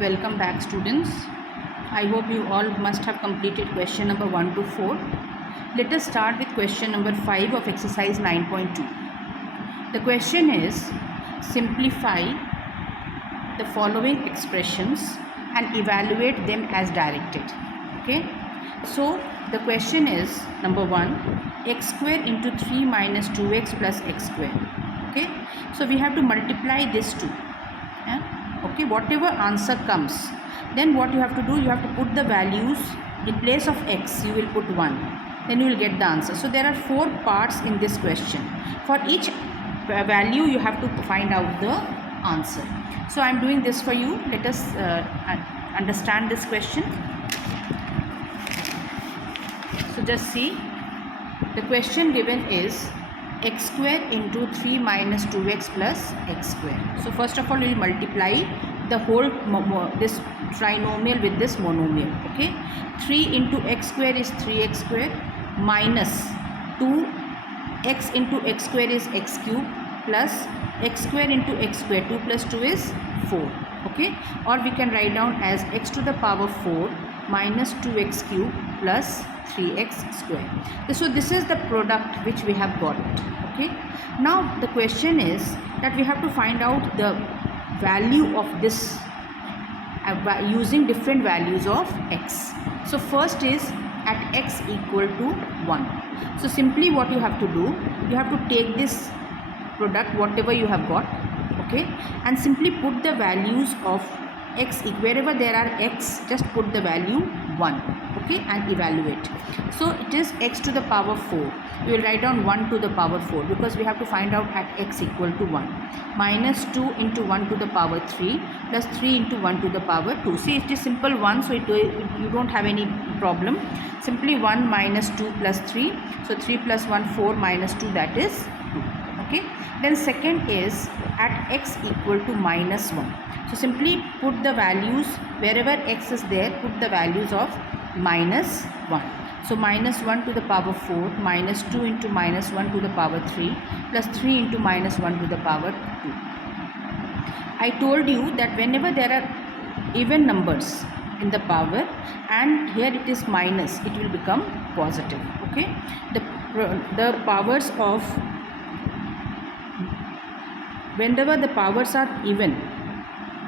Welcome back, students. I hope you all must have completed question number 1 to 4. Let us start with question number 5 of exercise 9.2. The question is, simplify the following expressions and evaluate them as directed. Okay. So the question is number 1, x square into 3 minus 2x plus x square. Okay. So we have to multiply this two. Okay, whatever answer comes, then what you have to do, you have to put the values in place of x. You will put 1, then you will get the answer. So there are 4 parts in this question. For each value you have to find out the answer. So I am doing this for you. Let us understand this question. So just see, the question given is x square into 3 minus 2x plus x square. So first of all, we will multiply the whole this trinomial with this monomial. Okay, 3 into x square is 3x square minus 2x into x square is x cube plus x square into x square, 2 plus 2 is 4. Okay, or we can write down as x to the power 4 minus 2x cube plus 3x square. So this is the product which we have got. Okay, now the question is that we have to find out the value of this using different values of x. So first is at x equal to 1. So simply what you have to do, you have to take this product whatever you have got, okay, and simply put the values of x, wherever there are x, just put the value 1, okay, and evaluate. So it is x to the power 4. We will write down 1 to the power 4 because we have to find out at x equal to 1, minus 2 into 1 to the power 3 plus 3 into 1 to the power 2. See, it is simple 1, so you don't have any problem. Simply 1 minus 2 plus 3. So 3 plus 1, 4 minus 2, that is 2. Okay, then second is at x equal to minus 1. So simply put the values wherever x is there, put the values of minus 1. So minus 1 to the power 4 minus 2 into minus 1 to the power 3 plus 3 into minus 1 to the power 2. I told you that whenever there are even numbers in the power and here it is minus, it will become positive. Okay, the powers of, whenever the powers are even,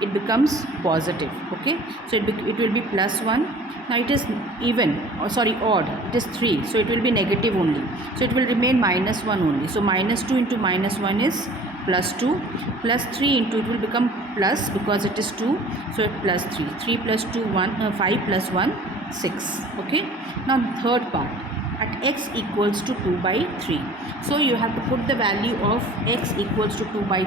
it becomes positive. Okay, so it will be plus 1. Now it is even, or sorry, odd, it is 3, so it will be negative only, so it will remain minus 1 only. So minus 2 into minus 1 is plus 2, plus 3 into, it will become plus because it is 2, so it plus 3, 3 plus 2, 5 plus 1, 6. Okay, now third part, at x equals to 2 by 3. So you have to put the value of x equals to 2 by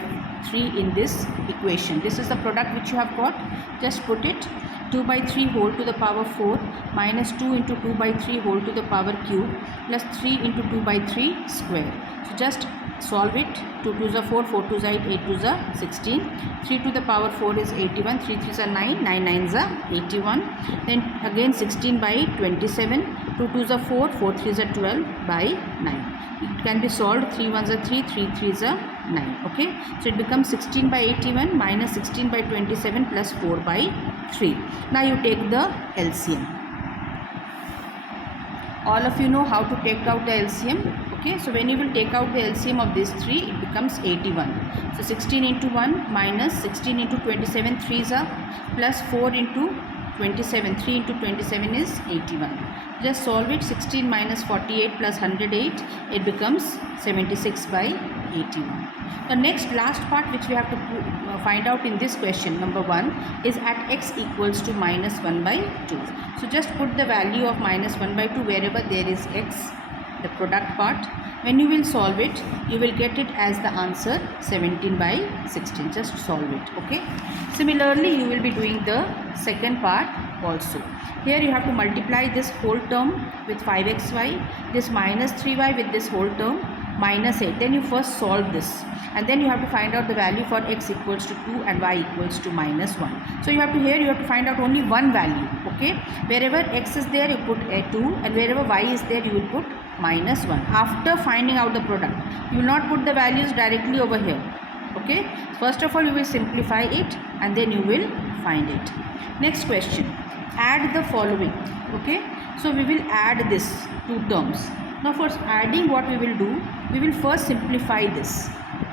3 in this equation. This is the product which you have got. Just put it, 2 by 3 whole to the power 4 minus 2 into 2 by 3 whole to the power cube plus 3 into 2 by 3 square. So just solve it. 2 2s are 4, 4 2s are 8, 8 2s are 16. 3 to the power 4 is 81, 3 3s are 9, 9 9s are 81. Then again 16 by 27, 2 2s are 4, 4 3s are 12 by 9. It can be solved. 3 1s are 3, 3 3s are 9. Okay, so it becomes 16 by 81 minus 16 by 27 plus 4 by 3. Now you take the LCM. All of you know how to take out the LCM. Okay, so when you will take out the LCM of these 3, it becomes 81. So 16 into 1 minus 16 into 27, 3s are, plus 4 into 27, 3 into 27 is 81. Just solve it. 16 minus 48 plus 108, it becomes 76 by 81. The next last part which we have to find out in this question, number 1, is at x equals to minus 1 by 2. So just put the value of minus 1 by 2 wherever there is x, the product part. When you will solve it, you will get it as the answer 17 by 16. Just solve it. Okay, similarly you will be doing the second part also. Here you have to multiply this whole term with 5xy, this minus 3y with this whole term minus 8. Then you first solve this and then you have to find out the value for x equals to 2 and y equals to minus 1. So you have to, here you have to find out only one value. Okay, wherever x is there you put a 2 and wherever y is there you will put minus 1. After finding out the product, you will not put the values directly over here. Okay, first of all you will simplify it and then you will find it. Next question, add the following. Okay, so we will add this two terms. Now for adding, what we will do, we will first simplify this,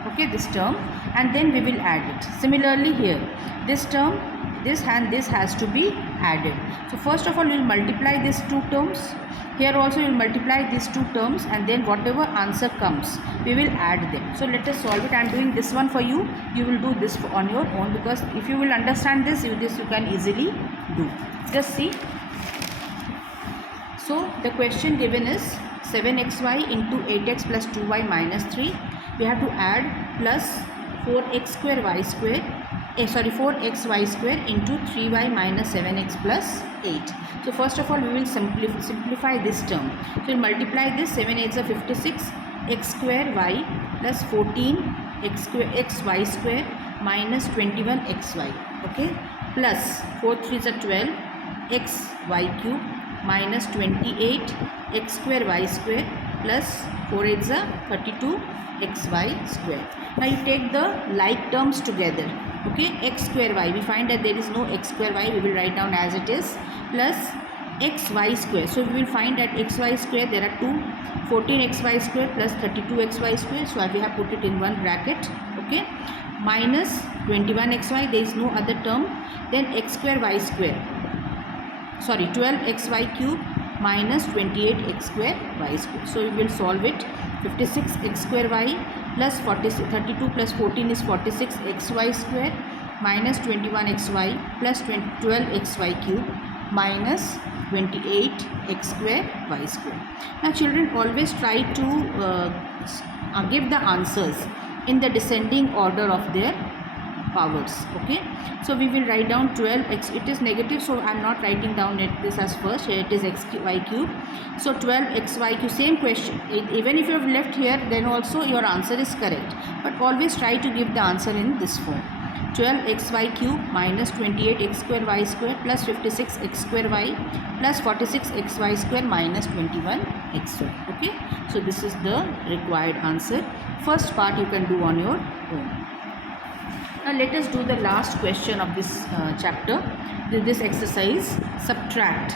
okay, this term, and then we will add it. Similarly here, this term, this and this has to be added. So first of all we will multiply these two terms. Here also we will multiply these two terms, and then whatever answer comes we will add them. So let us solve it. I am doing this one for you. You will do this on your own, because if you will understand this, you can easily do. Just see. So the question given is 7xy into 8x plus 2y minus 3. We have to add plus 4x square y square, 4xy square into 3y minus 7x plus 8. So first of all we will simplify this term. So we will multiply this. 7 8s are 56, x square y plus 14 x y square minus 21 xy, okay, plus 4 3s are 12, x y cube minus 28 x square y square plus 4 8s are 32 xy square. Now you take the like terms together. Okay, x square y, we find that there is no x square y, we will write down as it is, plus xy square. So we will find that xy square, there are two, 14xy square plus 32xy square, so we have put it in one bracket. Okay, minus 21xy, there is no other term. Then x square y square, 12xy cube minus 28x square y square. So we will solve it. 56x square y plus 32 plus 14 is 46xy square minus 21xy plus 12xy cube minus 28x square y square. Now children, always try to give the answers in the descending order of their powers. Okay, so we will write down 12x, it is negative, so I am not writing down this as first. Here it is xy cube, so 12xy cube, same question. Even if you have left here, then also your answer is correct, but always try to give the answer in this form. 12xy cube minus 28x square y square plus 56x square y plus 46xy square minus 21x square. Okay, so this is the required answer. First part you can do on your own. Now let us do the last question of this chapter. This exercise, subtract.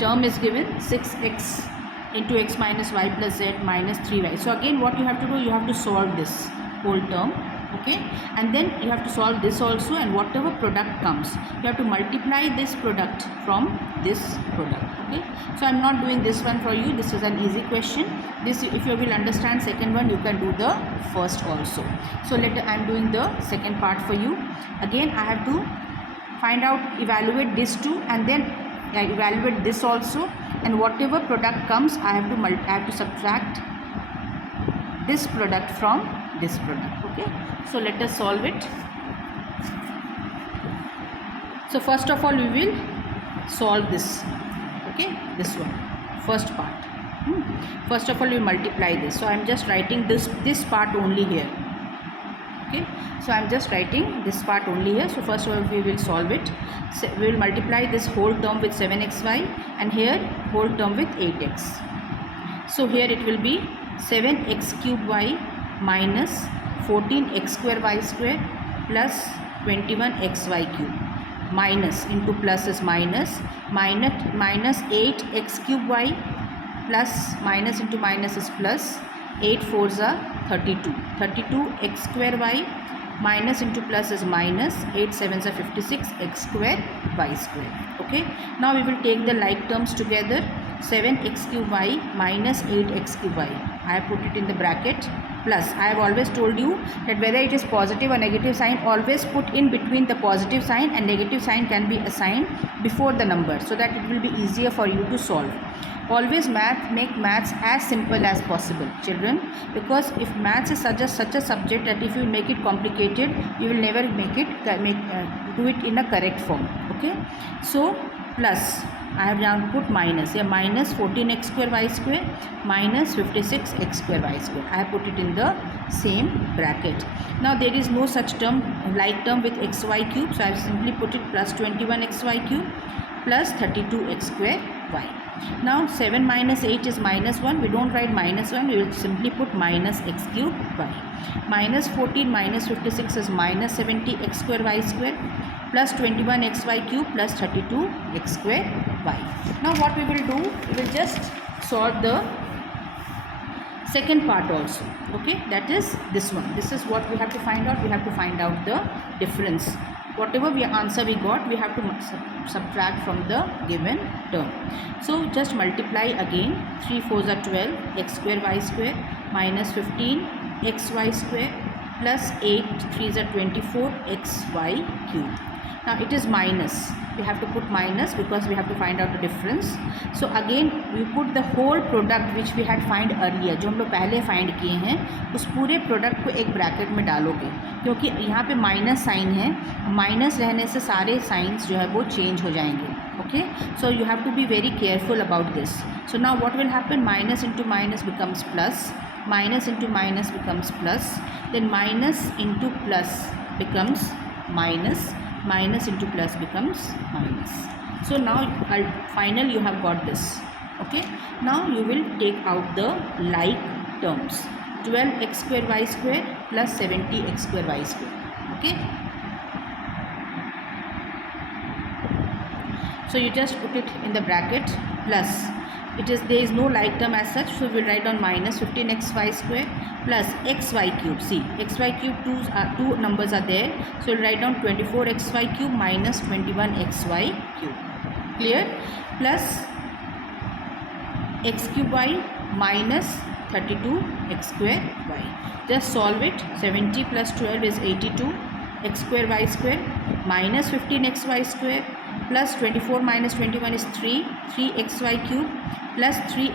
Term is given 6x into x minus y plus z minus 3y. So again what you have to do, you have to solve this whole term. Okay, and then you have to solve this also, and whatever product comes you have to multiply this product from this product. Okay, so I am not doing this one for you, this is an easy question. This, if you will understand second one, you can do the first also. So I am doing the second part for you. Again I have to find out, evaluate this two, and then evaluate this also, and whatever product comes I have to subtract this product from this product. Okay, so let us solve it. So first of all we will solve this. Okay, this one, first part. First of all we multiply this, so I am just writing this part only here. Okay, so I am just writing this part only here. So first of all we will solve it. So we will multiply this whole term with 7xy, and here whole term with 8x. So here it will be 7x cube y minus 14x square y square plus 21xy cube, minus into plus is minus 8x cube y plus minus into minus is plus, 8 4s are 32 x square y minus into plus is minus, 8 7s are 56 x square y square. Okay, now we will take the like terms together. 7x cube y minus 8x cube y, I have put it in the bracket, plus I have always told you that whether it is positive or negative sign, always put in between the positive sign, and negative sign can be assigned before the number, so that it will be easier for you to solve. Always make maths as simple as possible, children, because if maths is such a subject that if you make it complicated, you will never do it in a correct form. Okay, so plus I have now put minus here, minus 14x square y square minus 56x square y square. I have put it in the same bracket. Now there is no such term, like term with xy cube, so I have simply put it plus 21xy cube plus 32x square y. Now 7 minus 8 is minus 1. We don't write minus 1, we will simply put minus x cube y. minus 14 minus 56 is minus 70 x square y square plus 21 xy cube plus 32 x square y. Now what we will do, we will just solve the second part also. Okay, that is this one. This is what we have to find out. We have to find out the difference. Whatever answer we got, we have to subtract from the given term. So just multiply again. 3 4s are 12 x square y square minus 15 xy square plus 8 3s are 24 xy cube. Now it is minus. We have to put minus because we have to find out the difference. So again we put the whole product which we had find earlier, जो हम लोग पहले find किए हैं, उस पूरे product को एक ब्रैकेट में डालोगे, क्योंकि यहाँ पे माइनस साइन है. माइनस रहने से सारे साइंस जो है वो चेंज हो जाएंगे. Okay, so you have to be very careful about this. So now what will happen, minus into minus becomes plus, minus into minus becomes plus, then minus into plus becomes minus, minus into plus becomes minus. So now final you have got this. Okay, now you will take out the like terms. 12x square y square plus 70x square y square. Okay, so you just put it in the bracket plus. It is, there is no like term as such, so we will write down minus 15xy square plus xy cube. See, xy cube, two numbers are there, so we will write down 24xy cube minus 21xy cube. Clear? Plus x cube y minus 32x square y. Just solve it. 70 plus 12 is 82 x square y square minus 15xy square plus 24 minus 21 is 3xy cube plus 3,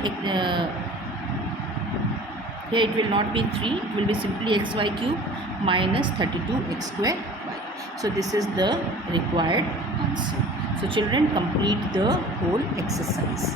here it will not be 3, it will be simply xy cube minus 32x square y. So this is the required answer. So children, complete the whole exercise.